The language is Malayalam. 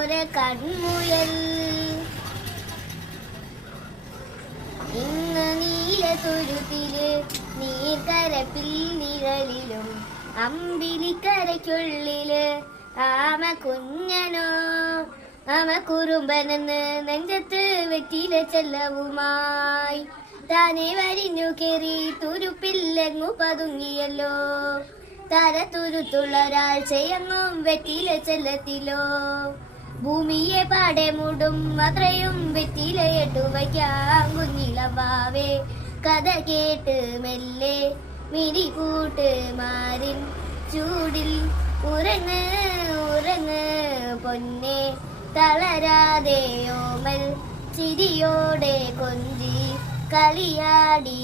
ചോര കൺമുയൽ ഇന്ന് നീലതുരുത്തില് നീർക്കരപ്പിൽ നിഴലിലും അമ്പിലിക്കരയ്ക്കുള്ളില് ആമ കുഞ്ഞനോ ആമ കുറുമ്പനെന്ന് നെഞ്ചത്ത് വെറ്റില ചെല്ലവുമായി താനെ വരിഞ്ഞു കേറി തുരുപ്പില്ലെങ്ങു പതുങ്ങിയല്ലോ തരത്തുരുത്തുള്ള ഒരാഴ്ചയെങ്ങും വെറ്റില ചെല്ലത്തിലോ ഭൂമിയെ പാടെ മൂടും അത്രയും വെറ്റിലയിട്ടു വയ്ക്കാം കുഞ്ഞിളവാവേ കഥ കേട്ട് മെല്ലെ മിരികൂട്ട് മാറിൻ ചൂടിൽ ഉറങ്ങ് ഉറങ്ങ് പൊന്നെ തളരാതെ ഓമൽ ചിരിയോടെ കൊഞ്ചി കളിയാടി